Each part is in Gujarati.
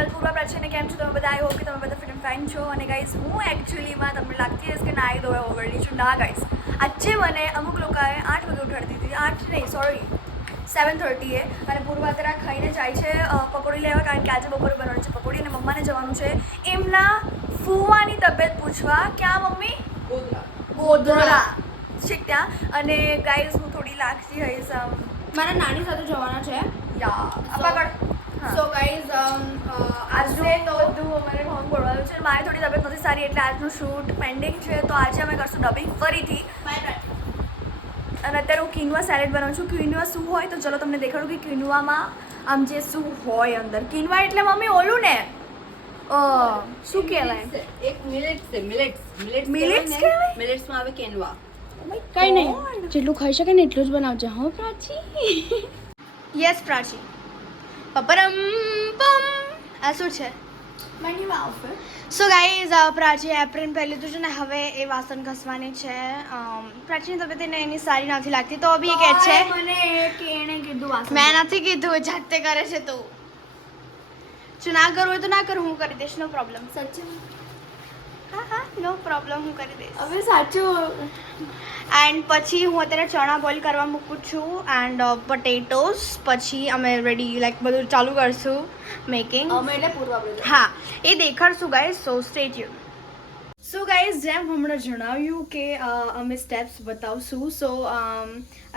ચેનલ પૂર્વ પ્રાચીને કેમ છો? તમે બધા આવ્યો કે તમે બધા ફિટ એન્ડ ફાઇન છો. અને ગાઈઝ હું એકચ્યુઅલીમાં તમને લાગતી હશે કે નાહી ધોયા ઓવરલી છું. ના ગાઈઝ આજે મને અમુક લોકોએ આઠ વાગે ઉઠાડી દીધી આઠ નહીં સોરી સેવન થર્ટીએ અને પૂર્વ અત્યારે ખાઈને જાય છે પકોડી લેવા. કારણ કે આજે બપોરે બનાવવાની છે પકોડી અને મમ્માને જવાનું છે. એમના ફૂવાની તબિયત પૂછવા ક્યાં મમ્મી? ગોધરા. ત્યાં અને ગાઈઝ હું થોડી લાગતી હઈશ મારા નાની સાથે જવાના છે. યા અપાકડ સો ગાઈઝ આજે તો બધું અમારે હોમ બોલવાનું છે મારી થોડી તબિયત નથી સારી એટલે આજનું શૂટ પેન્ડિંગ છે તો આજે અમે કરશું ડબિંગ ફરીથી. અને અત્યારે હું કિનવા સેલેડ બનાવું છું. ક્વિનવા શું હોય તો ચલો તમને દેખાડું કે કિન્વામાં આમ જે શું હોય અંદર. કિનવા એટલે મમ્મી ઓલું ને? અ, શું કહેવાય? એક મિલેટ્સ છે મિલેટ્સ મિલેટ્સ મિલેટ કહેવાય મિલેટ્સમાં આવે કેનવા કઈ નહીં. જેટલું ખાઈ શકે ને એટલું જ બનાવજે હો પ્રાચી? યસ પ્રાચી. પપરમ પમ. આ શું છે? સો ગાઈઝ પ્રાચી એપ્રિલ પહેલી તો છે ને હવે એ વાસણ ઘસવાની છે. પ્રાચીન તબિયત એને એની સારી નથી લાગતી તો બી કે છે મેં નથી કીધું જાતે કરે છે તું. જો ના કરવું હોય તો ના કરું હું કરી દઈશ નો પ્રોબ્લેમ સાચું હા હા નો પ્રોબ્લેમ હું કરી દઈશ. હવે સાચું. એન્ડ પછી હું અત્યારે ચણા બોઇલ કરવા મૂકું છું એન્ડ પટેટોસ પછી અમે રેડી લાઈક બધું ચાલુ કરશું મેકિંગ અમે એટલે પૂર્વ હા એ દેખાડશું guys so stay tune so guys જેમ હમણાં જણાવ્યું કે અમે સ્ટેપ્સ બતાવશું સો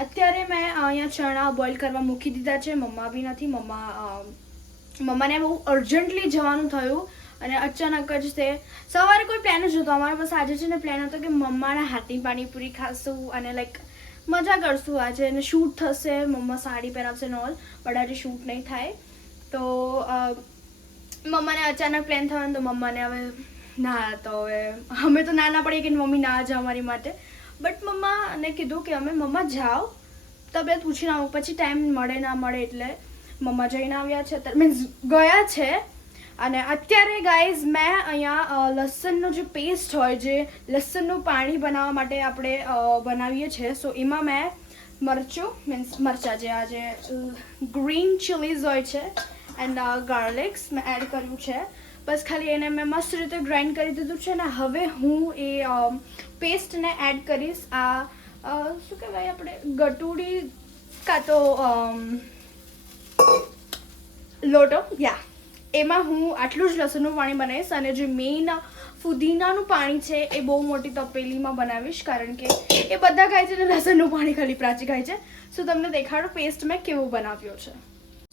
અત્યારે મેં અહીંયા ચણા બોઇલ કરવા મૂકી દીધા છે. મમ્મા બી નથી. મમ્મા મમ્માને બહુ અર્જન્ટલી જવાનું થયું. અને અચાનક જ તે સવારે કોઈ પ્લાન જ હતો અમારા પાસે આજે છે ને પ્લાન હતો કે મમ્માના હાથની પાણીપુરી ખાશું અને લાઈક મજા કરશું આજે અને શૂટ થશે, મમ્મા સાડી પહેરાવશે ને ઓલ બટ આજે શૂટ નહીં થાય. તો મમ્માને અચાનક પ્લાન થવાનું તો મમ્માને હવે ના, તો હવે અમે તો ના ના પડીએ કે મમ્મી ના જાઓ અમારી માટે. બટ મમ્માને કીધું કે અમે, મમ્મા, જાઓ. તબિયત પૂછીને આવું પછી ટાઈમ મળે, ના મળે એટલે મમ્મા જઈને આવ્યા છે. મીન્સ ગયા છે અને અત્યારે ગાઈઝ મેં અહીંયા લસણનું જે પેસ્ટ હોય જે લસણનું પાણી બનાવવા માટે આપણે બનાવીએ છીએ. સો એમાં મેં મરચું મીન્સ મરચાં જે આ જે ગ્રીન ચીલીઝ હોય છે એન્ડ ગાર્લિક્સ મેં એડ કર્યું છે. બસ ખાલી એને મેં મસ્ત રીતે ગ્રાઇન્ડ કરી દીધું છે અને હવે હું એ પેસ્ટને એડ કરીશ. આ શું કહેવાય આપણે? ગટુડી કાં તો લોટો? યા એમાં હું આટલું જ લસણનું પાણી બનાવીશ અને જે મેઇન ફુદીનાનું પાણી છે એ બહુ મોટી તપેલીમાં બનાવીશ કારણ કે એ બધા ખાય છે અને લસણનું પાણી ખાલી પ્રાચી ખાય છે. સો તમને દેખાડો પેસ્ટ મેં કેવો બનાવ્યો છે.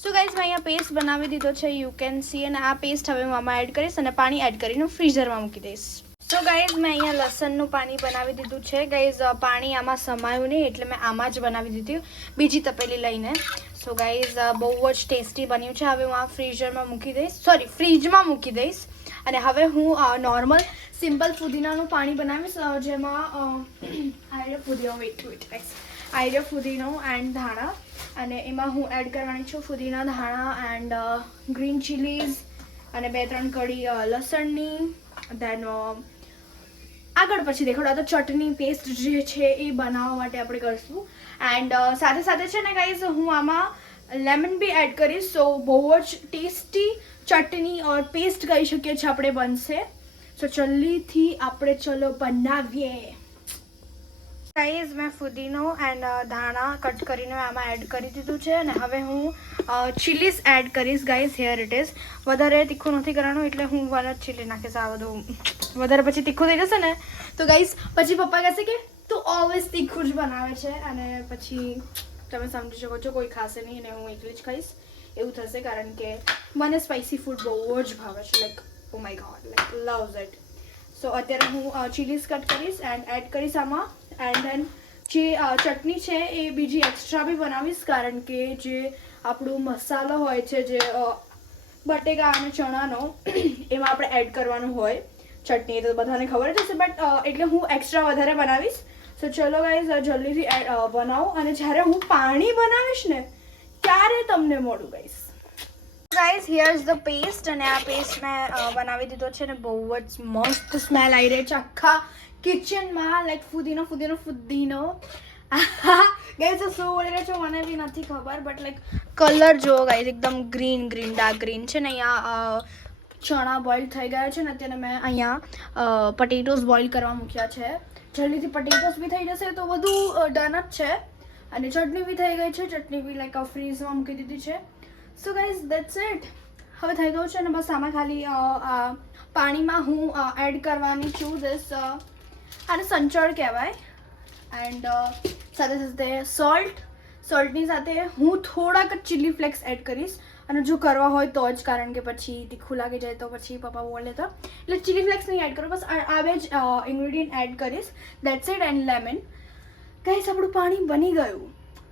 સો ગાઈઝ મેં અહીંયા પેસ્ટ બનાવી દીધો છે યુ કેન સી અને આ પેસ્ટ હવે હું આમાં એડ કરીશ અને પાણી એડ કરીને ફ્રીઝરમાં મૂકી દઈશ. સો ગાઈઝ મેં અહીંયા લસણનું પાણી બનાવી દીધું છે. ગાઈઝ પાણી આમાં સમાયું નહીં, એટલે મેં આમાં જ બનાવી દીધું. બીજી તપેલી લઈને. સો ગાઈઝ બહુ જ ટેસ્ટી બન્યું છે. હવે હું આ ફ્રીઝરમાં મૂકી દઈશ. સોરી ફ્રીજમાં મૂકી દઈશ. અને હવે હું નોર્મલ સિમ્પલ ફુદીનાનું પાણી બનાવીશ જેમાં આયરો ફુદીનો વેટ વેટ આયરો ફુદીનો એન્ડ ધાણા. અને એમાં હું એડ કરવાની છું ફુદીના ધાણા એન્ડ ગ્રીન ચીલીઝ અને બે, ત્રણ કડી લસણની. દેન આગળ પછી દેખાડો તો ચટણી પેસ્ટ જે છે એ બનાવવા માટે આપણે કરશું. એન્ડ સાથે સાથે છે ને ગાઈઝ હું આમાં લેમન બી એડ કરીશ સો બહુ જ ટેસ્ટી ચટણી ઓર પેસ્ટ કહી શકીએ છીએ આપણે બનશે. સો જલ્દીથી આપણે ચલો બનાવીએ. ગાઈઝ મેં ફુદીનો એન્ડ ધાણા કટ કરીને આમાં એડ કરી દીધું છે અને હવે હું ચીલીસ એડ કરીશ. ગાઈઝ હેર ઇટ ઇઝ વધારે તીખું નથી કરવાનું, એટલે હું વન જ ચીલી નાખીશ આ બધું. વધારે પછી તીખું થઈ જશે ને? તો ગાઈસ પછી પપ્પા કહેશે કે તું ઓલવેઝ તીખું જ બનાવે છે અને પછી તમે સમજી શકો છો કોઈ ખાશે નહીં અને હું એકલી જ ખાઈશ. એવું થશે કારણ કે મને સ્પાઇસી ફૂડ બહુ જ ભાવે છે. Like oh my god like loves it so અત્યારે હું ચીલીસ કટ કરીશ એન્ડ એડ કરીશ આમાં. એન્ડ ધેન જે ચટણી છે એ બીજી એક્સ્ટ્રા બી બનાવીશ કારણ કે જે આપણો મસાલો હોય છે જે બટેકા અને ચણાનો, એમાં આપણે એડ કરવાનું હોય. ચટણી તો બધાને ખબર જ હશે બટ એટલે હું એક્સ્ટ્રા વધારે બનાવીશ. સો ચલો ગાઈઝ જલ્દીથી બનાવું. અને જ્યારે હું પાણી બનાવીશ ને, ત્યારે તમને મળું guys here is the paste અને આ પેસ્ટ મેં બનાવી દીધો છે ને, બહુ જ મસ્ત સ્મેલ આવી રહી છે આખા કિચનમાં લાઈક ફુદીનો ફુદીનો ફુદીનો. ગાઈઝ શું બોલી રહ્યો છે મને બી નથી ખબર બટ લાઈક કલર જો ગાઈઝ એકદમ ગ્રીન ગ્રીન ડાર્ક ગ્રીન છે ને, અહીંયા ચણા બોઇલ થઈ ગયા છે ને અત્યારે મેં અહીંયા પટેટોસ બોઇલ કરવા મૂક્યા છે. જલ્દીથી પટેટોસ બી થઈ જશે તો બધું ડન જ છે. અને ચટણી બી થઈ ગઈ છે. ચટણી બી લાઈક ફ્રીઝમાં મૂકી દીધી છે. સો ગાઈઝ દેટ્સ ઇટ હવે થઈ ગયું છે અને બસ આમાં ખાલી પાણીમાં હું એડ કરવાની છું ધીસ આને સંચળ કહેવાય. એન્ડ સાથે સાથે સોલ્ટ સોલ્ટની સાથે હું થોડાક ચીલી ફ્લેક્સ એડ કરીશ. અને જો કરવા હોય તો જ, કારણ કે પછી તીખું લાગી જાય તો પછી પપ્પા બોલે તો એટલે ચીલી ફ્લેક્સ નહીં એડ કરો. બસ આ બે જ ઇન્ગ્રીડિયન્ટ એડ કરીશ. That's it and lemon guys આપણું પાણી બની ગયું.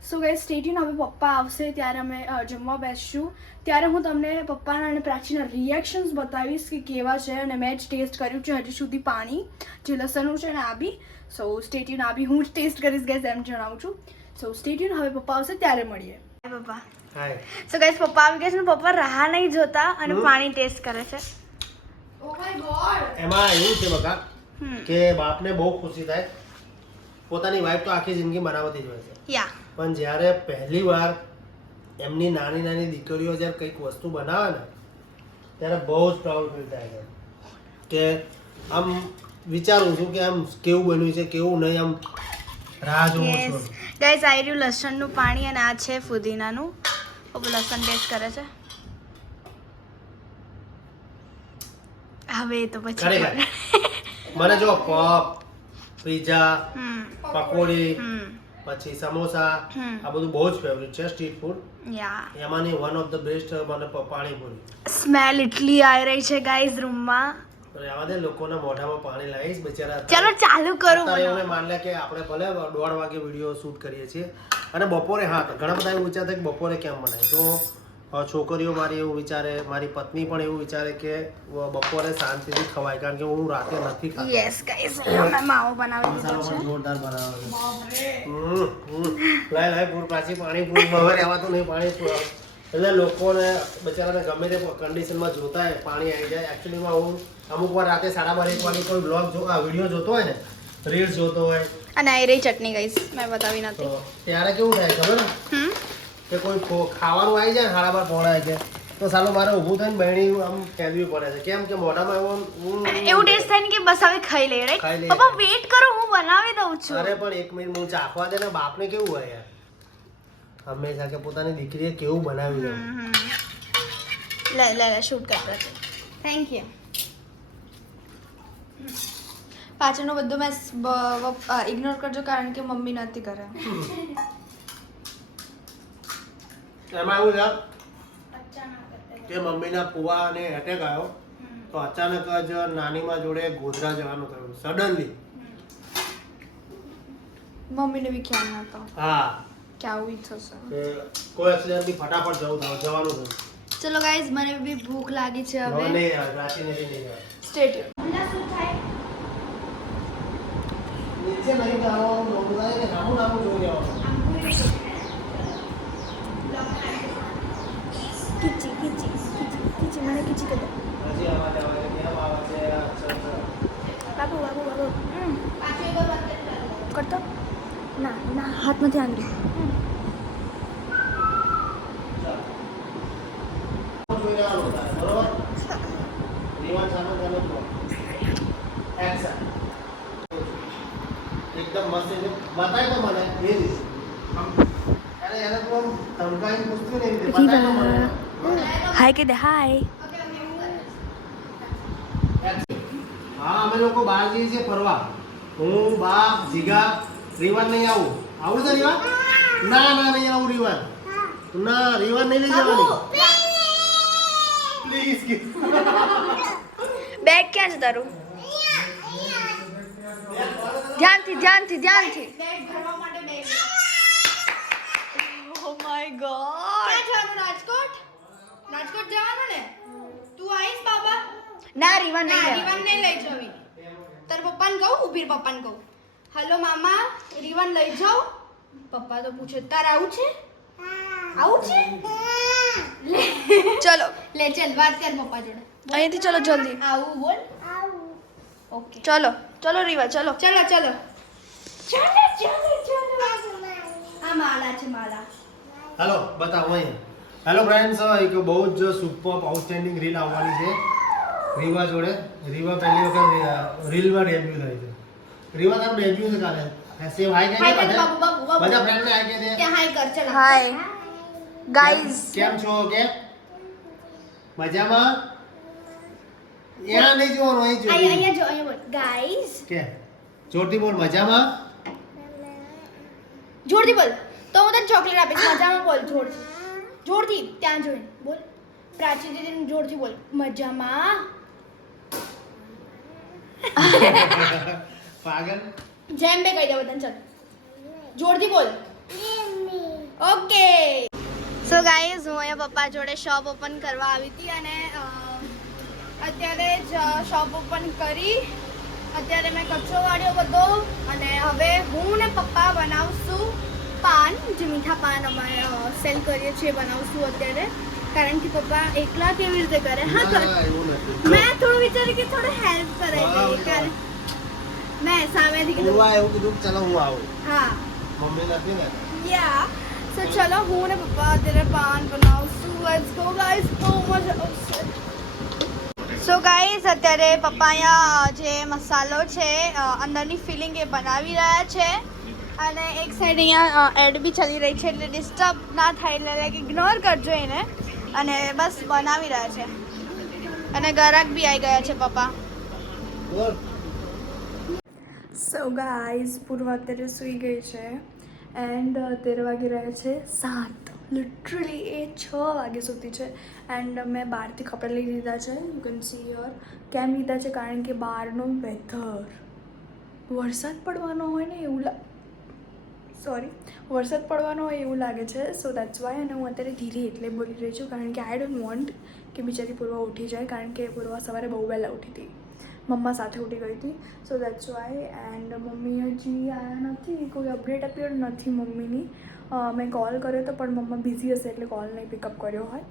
સો ગાઈસ સ્ટેટ્યુન હવે પપ્પા આવશે ત્યારે અમે જમવા બેસશું. ત્યારે હું તમને પપ્પાના અને પ્રાચીના રિએક્શન્સ બતાવીશ કે કેવા છે અને મેં જ ટેસ્ટ કર્યું છે હજી સુધી પાણી. જે લસણનું છે ને આ બી સો સ્ટેટ્યુન આ બી હું જ ટેસ્ટ કરીશ ગાઈસ એમ જણાવું છું. સો સ્ટેટ્યુન હવે પપ્પા આવશે ત્યારે મળીએ. પપ્પા. હાય સો ગાઈસ પપ્પા આવી ગયા છે પપ્પા રાહ નહીં જોતા અને પાણી ટેસ્ટ કરે છે. ઓ માય ગોડ એમાં એવું છે બકા કે બાપને બહુ ખુશી થાય. પોતાની વાઈફ તો આખી જિંદગી બનાવતી જ હોય છે. યા પણ જ્યારે પહેલી વાર એમની નાની નાની દીકરીઓ જ્યારે કંઈક વસ્તુ બનાવે ને ત્યારે બહુ જ પ્રાઉડ ફીલ થાય છે. કે આમ વિચારું છું કે આમ કેવું બન્યું છે કેવું નહીં આમ રાહ જોઉં છું. ગાઈસ આવી રહ્યું લસણનું પાણી અને આ છે ફુદીનાનું. લસણ ટેસ્ટ કરે છે. હવે તો પછી મને જો પપ પીઝા પકોડી હમ. પછી સમોસા આ બધું બહુ જ ફેવરિટ છે સ્ટ્રીટ ફૂડ યા એમાંની વન ઓફ ધ બેસ્ટ મને પાણીપુરી. સ્મેલ એટલી આવી રહી છે ગાઈઝ રૂમમાં અને આવા દે લોકોના મોઢામાં પાણી લાવીશ બિચારા ચાલો ચાલુ કરું એમને કે આપણે ભલે દોઢ વાગે વીડિયો શૂટ કરીએ છીએ. અને બપોરે હા ઘણા બધા એવું વિચારતા કે બપોરે કેમ બનાય તો છોકરીઓ મારી એવું વિચારે મારી પત્ની પણ એવું વિચારે કે બપોરે શાંતિથી ખવાય. કારણ કે હું રાતે નથી ખાતો. યસ ગાઈસ અમે માવો બનાવી દીધો છે. જોરદાર બનાવે છે. હમ, હમ. લાય લાય પૂર પાછી પાણી પૂર હવે રહેવાતું નહીં પાણી પૂર એટલે લોકોને બચારાને ગમે તે કન્ડિશનમાં જોતા હોય પાણી આવી જાય. એકચ્યુઅલીમાં હું અમુક વાર રાતે સાડા બાર એક વાગે કોઈ બ્લોગ જો વીડિયો જોતો હોય ને રીલ્સ જોતો હોય. અને આ રહી ચટણી ગઈસ મેં બતાવી તો નથી. ત્યારે કેવું થાય ખબર ને? કે કોઈ ખાવાનું આવી જાય ને સાડા બાર પોણા વાગે તો સાલો મારે ઊભું થઈને બહેણી આમ ખેદવી પડે છે. કેમ કે મોઢામાં એવું એવું ટેસ્ટ થાય ને કે બસ હવે ખાઈ લે રાઈટ પપ્પા વેટ કરો હું બનાવી દઉં છું. અરે પણ એક મિનિટ હું ચાખવા દે ને બાપને કેવું હોય યાર? હંમેશા કે પોતાની દીકરીએ કેવું બનાવ્યું છે લે લે શૂટ કરતા થેન્ક યુ પાછળનો બધો મેં ઇગ્નોર કરજો કારણ કે મમ્મી નથી કરે. એમાં એવું છે કે મમ્મીના પુવાને એટેક આવ્યો તો અચાનક જ નાનીમાં જોડે ગોધરા જવાનું થયું. સડનલી મમ્મીને બી ખ્યાલ નતો. હા. કે આવું થશે. કોઈ એક્સિડન્ટથી ફટાફટ જવું જવાનું થયું. ચલો ગાઈઝ મને બી ભૂખ લાગી છે હવે. સ્ટેટ નીચે નહીં જવાનું લોકોને ને નામું નામું જોઈ લેવાનું કિચી કિચી કિચી કિચી મને કિચી કરી દે. હજી આવા જવા કેમ આવે છે? અક્ષર અક્ષર. બાબુ બાબુ બાબુ કરતો? ના ના હાથમાંથી આંગળી જોઈ લેવાનું તારે, બરોબર દીવાન સામે ચાલો જુઓ. Action. એકદમ મસ્ત છે. બતાય તો મને એ રીતે. આમ, અરે એને તું આમ ધમકાઈને પૂછતી ને એ રીતે. બતાય તો મને. હાય કે દે હાય હા અમે લોકો બહાર જઈએ છીએ ફરવા હું બાપ જીગા રીવાન નહીં આવું આવું છે રીવાન ના ના નહીં આવું રીવાન ના રીવાન નહીં લઈ જવાની પ્લીઝ બેગ ક્યાં છે તારું ધ્યાનથી ધ્યાનથી ધ્યાનથી. Oh my god Rajkot? Rajkot જવાનું ને? તું આવીશ બાબા? ના રીવા નહીં રીવન નહીં લઈ જવી. તાર પપ્પાને કહું ઉભીર પપ્પાને કહું. હલો મામા રીવાન લઈ જાઉં પપ્પા તો પૂછે તારે આવું છે? આવું છે? ચલો. લે ચલ વાત કર પપ્પા જોડે. અહીંથી ચલો જલ્દી. આવું બોલ. ઓકે ચલો. ચલો રીવા ચલો. ચલો ચલો. ચલો ચલો ચલો આ માલા છે માલા હાલો બતાવો અહીં હેલો ફ્રેન્ડ્સ. એક બહુ જ સુપર આઉટસ્ટેન્ડિંગ રીલ આવવાની છે. રીવા જોડે. રીવા પહેલી વખત રીલમાં ડેબ્યુ થાય છે. રીવા તારું ડેબ્યુ છે કાલે? સેવ હાઈ કે હાય કર બાબુ બધા ફ્રેન્ડને હાઈ કે દે હાય કર ચલ. હાય ગાઈઝ કેમ છો? કે મજામાં? ત્યાં નહીં જોવાનું અહીં જોવાનું અહીંયા જો અહીંયા બોલ ગાઈઝ કે? જોરથી બોલ મજામાં? જોરથી બોલ. તો હું તને ચોકલેટ આપીશ. મજામાં બોલ જોરથી. જોરથી ત્યાં જોઈ બોલ. પ્રાચી દીદી જોરથી બોલ. મજામાં? પાગલ? જેમ બે કહી દે બધાને ચાલ. જોરથી બોલ. ઓકે સો ગાઈઝ હું અહીંયા પપ્પા જોડે શોપ ઓપન કરવા આવી હતી અને અત્યારે જ શોપ ઓપન કરી. અત્યારે મેં કચરો વાળ્યો બધો અને હવે હું ને પપ્પા બનાવશું પાન જે મીઠા પાન અમે સેલ કરીએ છીએ બનાવશું અત્યારે. કારણ કે પપ્પા એકલા કેવી રીતે કરે? હા મેં થોડું વિચાર્યું કે થોડું હેલ્પ કરાવી દઈએ કારણ મેં સામેથી કીધું એવું કીધું ચલો હું આવું. હા. મમ્મી નથી ને? યા સો ચલો હું ને પપ્પા અત્યારે પાન બનાવશું. લેટ્સ ગો ગાઈસ બહુ મજા આવશે. સો ગાઈસ અત્યારે પપ્પા અહીંયા, જે મસાલો છે અંદરની ફિલિંગ એ બનાવી રહ્યા છે. અને એક સાઈડ અહીંયા એડ બી ચાલી રહી છે, એટલે ડિસ્ટર્બ ના થાય, એટલે લાઈક ઇગ્નોર કરજો એને. અને બસ બનાવી રહ્યા છે. અને ગરાક બી આવી ગયા છે, પપ્પા. સો ગાઈઝ પૂર્વ અત્યારે સૂઈ ગઈ છે. એન્ડ તેર વાગી રહ્યા છે સાત. લિટરલી એ છ વાગ્યા સુધી છે. એન્ડ મેં બહારથી કપડાં લઈ લીધા છે. યુ કેન સી યોર કેમ લીધા છે? કારણ કે બહારનું વેધર વરસાદ પડવાનો હોય ને એવું સોરી વરસાદ પડવાનો હોય એવું લાગે છે. સો દેટ્સ વાય અને હું અત્યારે ધીરે એટલે બોલી રહી છું. કારણ કે આઈ ડોન્ટ વોન્ટ કે બિચારી પૂર્વા ઉઠી જાય. કારણ કે પૂર્વા સવારે બહુ વહેલા ઉઠી હતી. મમ્મા સાથે ઉઠી ગઈ હતી. So that's why and mummy હજી આવ્યા નથી. કોઈ અપડેટ આપ્યો નથી મમ્મીની. મેં કોલ કર્યો હતો પણ મમ્મા બિઝી હશે એટલે કોલ નહીં પિકઅપ કર્યો હોય.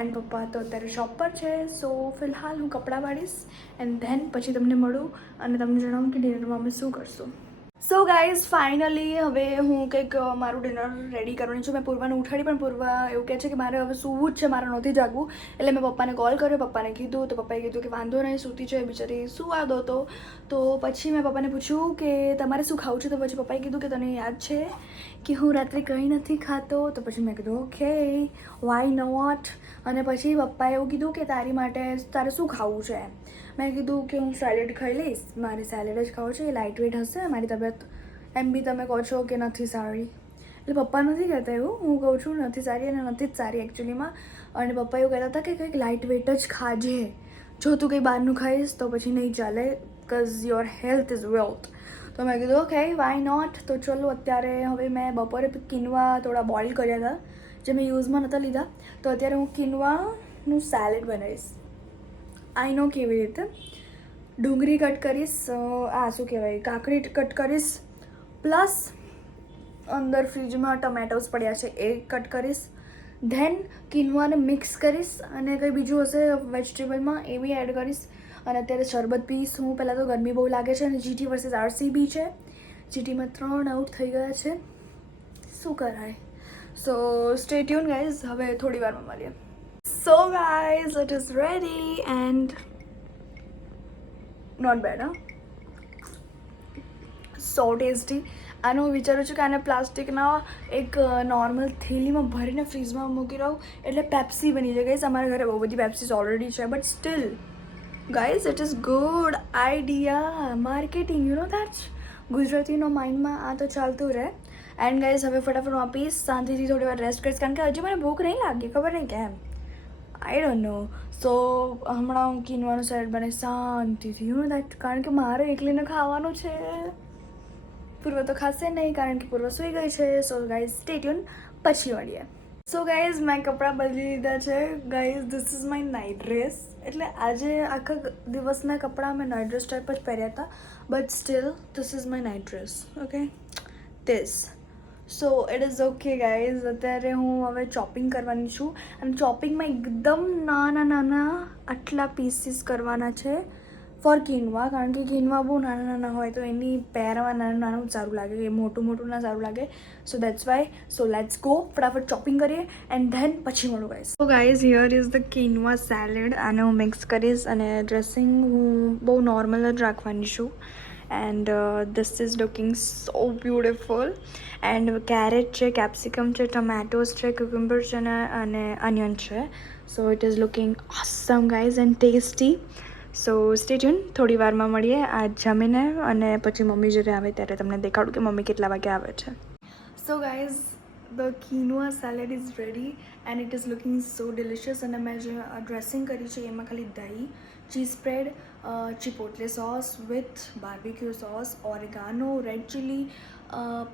એન્ડ પપ્પા તો અત્યારે શોપ પર છે સો ફિલહાલ હું કપડાં વાળીશ. એન્ડ ધેન પછી તમને મળું અને તમને જણાવું કે ડિનરમાં અમે શું કરશું. સો ગાઈઝ ફાઇનલી હવે હું કંઈક મારું ડિનર રેડી કરવાની છું. મેં પૂર્વાને ઉઠાડી, પણ પૂર્વા એવું કહે છે કે મારે હવે સૂવું જ છે, મારે નથી જાગવું. એટલે મેં પપ્પાને કોલ કર્યો, પપ્પાને કીધું તો પપ્પાએ કીધું કે વાંધો નહીં, સૂતી છે, બિચારી સુવા દો તો. તો પછી મેં પપ્પાને પૂછ્યું કે તમારે શું ખાવું છે? તો પછી પપ્પાએ કીધું કે તને યાદ છે કે હું રાત્રે કંઈ નથી ખાતો? તો પછી મેં કીધું, ઓકે વાય નોટ અને પછી પપ્પાએ એવું કીધું કે તારી માટે તારે શું ખાવું છે? મેં કીધું કે હું સેલેડ ખાઈ લઈશ. મારે સેલેડ જ ખાવું છે, એ લાઇટ વેટ હશે. મારી તબિયત એમ બી તમે કહો છો કે નથી સારી. એટલે પપ્પા નથી કહેતા એવું. હું કહું છું નથી સારી અને નથી જ સારી એકચ્યુઅલીમાં અને પપ્પા એવું કહેતા હતા કે કંઈક લાઇટ વેટ જ ખાજે. જો તું કંઈ બહારનું ખાઈશ તો પછી નહીં ચાલે because your health is wealth તો મેં કીધું ઓકે વાય નોટ તો ચલો, અત્યારે હવે મેં બપોરે કિનવા થોડા બોઇલ કર્યા હતા, જે મેં યુઝમાં નહોતા લીધા. તો અત્યારે હું કિનવાનું સેલેડ બનાવીશ. આઈ નો કેવી રીતે? ડુંગળી કટ કરીશ આ શું કહેવાય, કાકડી કટ કરીશ, પ્લસ અંદર ફ્રીજમાં ટમેટોસ પડ્યા છે એ કટ કરીશ, ધેન કિનવાને મિક્સ કરીશ અને કંઈ બીજું હશે વેજીટેબલમાં એ બી એડ કરીશ. અને અત્યારે શરબત પીશ હું, પહેલાં તો ગરમી બહુ લાગે છે અને જીટી વર્સિસ આરસીબી છે. જીટીમાં ત્રણ આઉટ થઈ ગયા છે. શું કરાય? સો સ્ટે ટ્યુન ગાઈઝ હવે થોડી વારમાં મળીએ. So guys, it is ready and not bad હા સો ટેસ્ટી આનું વિચારું છું કે આને પ્લાસ્ટિકના એક નોર્મલ થેલીમાં ભરીને ફ્રીઝમાં મૂકી રહું એટલે પેપ્સી બની જાય ગાઈઝ અમારા ઘરે બહુ બધી પેપ્સીસ ઓલરેડી છે but still guys it is good idea marketing you know that ગુજરાતીનો માઇન્ડમાં આ તો ચાલતું રહે. એન્ડ ગાઈઝ હવે ફટાફટ હું આપીશ શાંતિથી થોડી વાર રેસ્ટ કરીશ. કારણ કે હજી મને ભૂખ નહીં લાગી ખબર નહીં કેમ. આઈ ડોન્ટ નો સો હમણાં હું કિનવાનું સેલેડ બને શાંતિથી યુ નો દેટ કારણ કે મારે એકલીને ખાવાનું છે. પૂર્વ તો ખાશે નહીં, કારણ કે પૂર્વ સૂઈ ગઈ છે. સો ગાઈઝ સ્ટેટ્યુન પછી મળીએ. સો ગાઈઝ મેં કપડાં બદલી લીધા છે. Guys this is my night dress એટલે આજે આખા દિવસના કપડાં મેં નાઇટ ડ્રેસ ટાઈપ જ પહેર્યા હતા. But still this is my night dress okay this so it is okay guys અત્યારે હું હવે ચોપિંગ કરવાની છું. અને ચોપિંગમાં એકદમ નાના નાના આટલા પીસીસ કરવાના છે ફોર કિનવા કારણ કે કિનવા બહુ નાના નાના હોય તો એની પહેરવા નાનું નાનું સારું લાગે. એ મોટું મોટું ના સારું લાગે. So that's why so let's go ફટાફટ ચોપિંગ કરીએ એન્ડ ધેન પછી મળું guys so guys here is the quinoa salad આને હું મિક્સ કરીશ અને ડ્રેસિંગ હું બહુ નોર્મલ જ રાખવાની છું. And this is looking so beautiful and carrot છે કેપ્સિકમ છે ટમેટોસ છે ક્યુકમ્બર છે ને અને અનિયન છે so it is looking awesome guys and tasty so stay થોડી વારમાં મળીએ. આ જમીને અને પછી મમ્મી જ્યારે આવે ત્યારે તમને દેખાડું કે મમ્મી કેટલા વાગે આવે છે. So guys the quinoa salad is ready and it is looking so delicious અને મેં જે ડ્રેસિંગ કરી છે. એમાં ખાલી દહીં cheese spread chipotle sauce with barbecue sauce oregano red chilli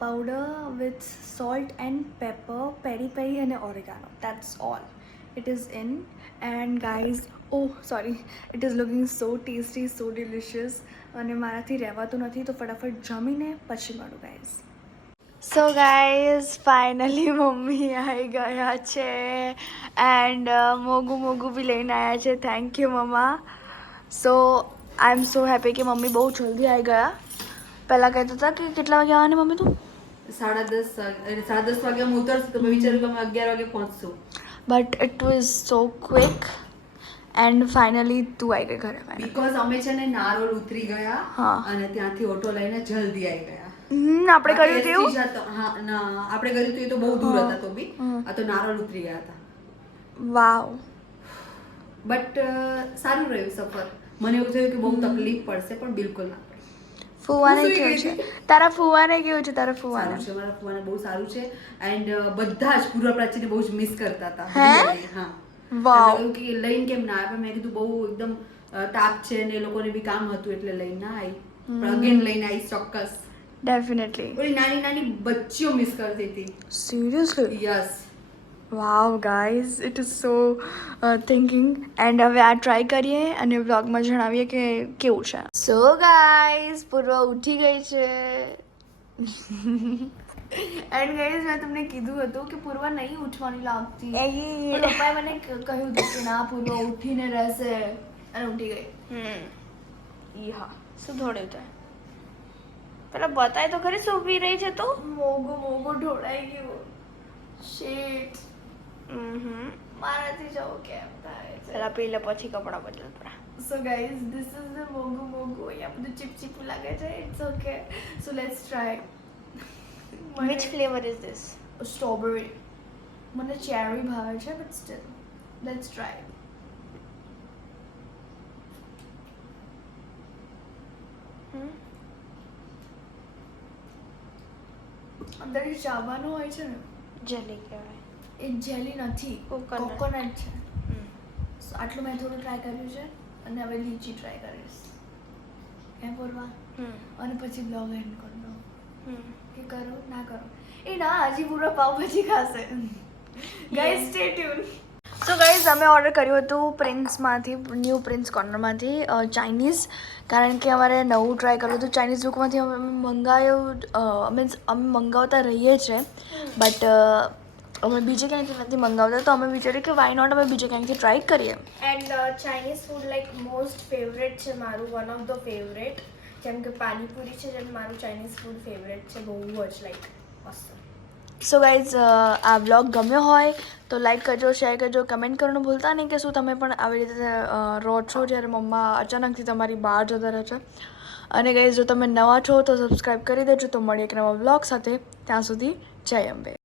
powder with salt and pepper peri peri અને oregano that's all it is in. And guys oh sorry. It is looking so tasty, so delicious. અને મારાથી રહેવાતું નથી, તો ફટાફટ જમીને પછી મળું guys so guys finally mummy આવી ગયા છે. એન્ડ મોગું મોગું બી લઈને આવ્યા છે. Thank you mamma so I am so happy કે મમ્મી બહુ જલ્દી આવી ગયા પહેલાં કહેતા હતા કે કેટલા વાગે આવવાની મમ્મી તું સાડા દસ વાગે- સાડા દસ વાગે અમે ઉતરશું તો મેં વિચાર્યું કે અમે અગિયાર વાગે પહોંચશું but it was so quick and finally તું આવી ગઈ ઘરે finally. બીકોઝ અમે છે ને નારોલ ઉતરી ગયા હા. અને ત્યાંથી ઓટો લઈને જલ્દી આવી ગયા હમ આપણે કર્યું બાકી તેવું એસટી જતો- હા ના આપણે કર્યું હતું એ તો બહુ દૂર હા. હતા તો બી હમ. આ તો નારોલ ઉતરી ગયા હતા વાવ બટ સારું રહ્યું સફર મને એવું થયું કે બહુ તકલીફ પડશે પણ બિલકુલ ના ફુવાને કેવું છે? તારા ફુવાને કેવું છે? તારા ફુવાને છે મારા ફુવાને બહુ સારું છે. એન્ડ બધા જ પૂર્વ પ્રાચીને બહુ જ મિસ કરતા હતા. હે? હા. વાવ. કે લઈને કેમ ના આવે મેં કીધું બહુ એકદમ તાપ છે ને એ લોકોને બી કામ હતું એટલે લઈને ના આવી પણ અગેન લઈને આવી ચોક્કસ. ડેફિનેટલી ઓલી નાની નાની બચ્ચીઓ મિસ કરતી હતી. Seriously yes wow guys it is so thinking and હવે આ ટ્રાય કરીએ અને વ્લોગમાં જણાવીએ કે કેવું છે. સો ગાઈઝ પૂર્વ ઉઠી ગઈ છે. એન્ડ ગાઈઝ મેં તમને કીધું હતું કે પૂર્વ નહીં ઉઠવાની લાગતી. એ પપ્પાએ મને કહ્યું હતું કે ના પૂર્વ ઉઠીને રહેશે. અને ઉઠી ગઈ. ઈ હા શું ધોડ્યું તે પેલા બતાય તો ખરી શું રહી છે તો? મોગો મોગો ઢોળાઈ ગયું. હમ મારાથી જવું કેમ થાય છે? પેલા પી લે પછી કપડાં બદલ પડા so guys this is the Mogu Mogu અહીંયા બધું ચીપચીપું લાગે છે. It's okay so let's try which flavour is this strawberry મને ચેરી ભાવે છે બટ સ્ટીલ લેટ્સ ટ્રાય અંદર ચાવવાનું હોય છે ને. જલી કહેવાય. એ જેલી નથી. કોકોનટ છે. સો આટલું મેં થોડું ટ્રાય કર્યું છે અને હવે લીચી ટ્રાય કરીશ. એમ બોલવા? હમ. અને પછી બ્લોગ એન્ડ કરી દઉં. હમ. કે કરો ના કરો. એ ના હજી પૂરો પાવભાજી ખાશે. Guys stay tune so guys અમે ઓર્ડર કર્યું હતું પ્રિન્સમાંથી ન્યૂ પ્રિન્સ કોર્નરમાંથી ચાઇનીઝ કારણ કે અમારે નવું ટ્રાય કર્યું હતું. ચાઇનીઝ બુકમાંથી અમે મંગાવ્યું મીન્સ અમે મંગાવતા રહીએ છીએ. બટ અમે બીજે ક્યાંયથી નથી મંગાવતા તો અમે વિચાર્યું કે વાય નોટ અમે બીજે ક્યાંયથી ટ્રાય કરીએ. And Chinese food like most favourite છે મારું વન ઓફ ધ ફેવરેટ જેમ કે પાણીપુરી છે જેમ મારું ચાઇનીઝ ફૂડ ફેવરેટ છે બહુ જ લાઈક મસ્ત. સો ગાઈઝ આ બ્લોગ ગમ્યો હોય તો લાઈક કરજો શેર કરજો કમેન્ટ કરવાનું ભૂલતા નહીં કે શું તમે પણ આવી રીતે રહો છો જ્યારે મમ્મા અચાનકથી તમારી બહાર જતા રહે છે. અને ગાઈઝ જો તમે નવા છો તો સબસ્ક્રાઈબ કરી દેજો તો મળીએ એક નવા બ્લોગ સાથે. ત્યાં સુધી જય અંબે.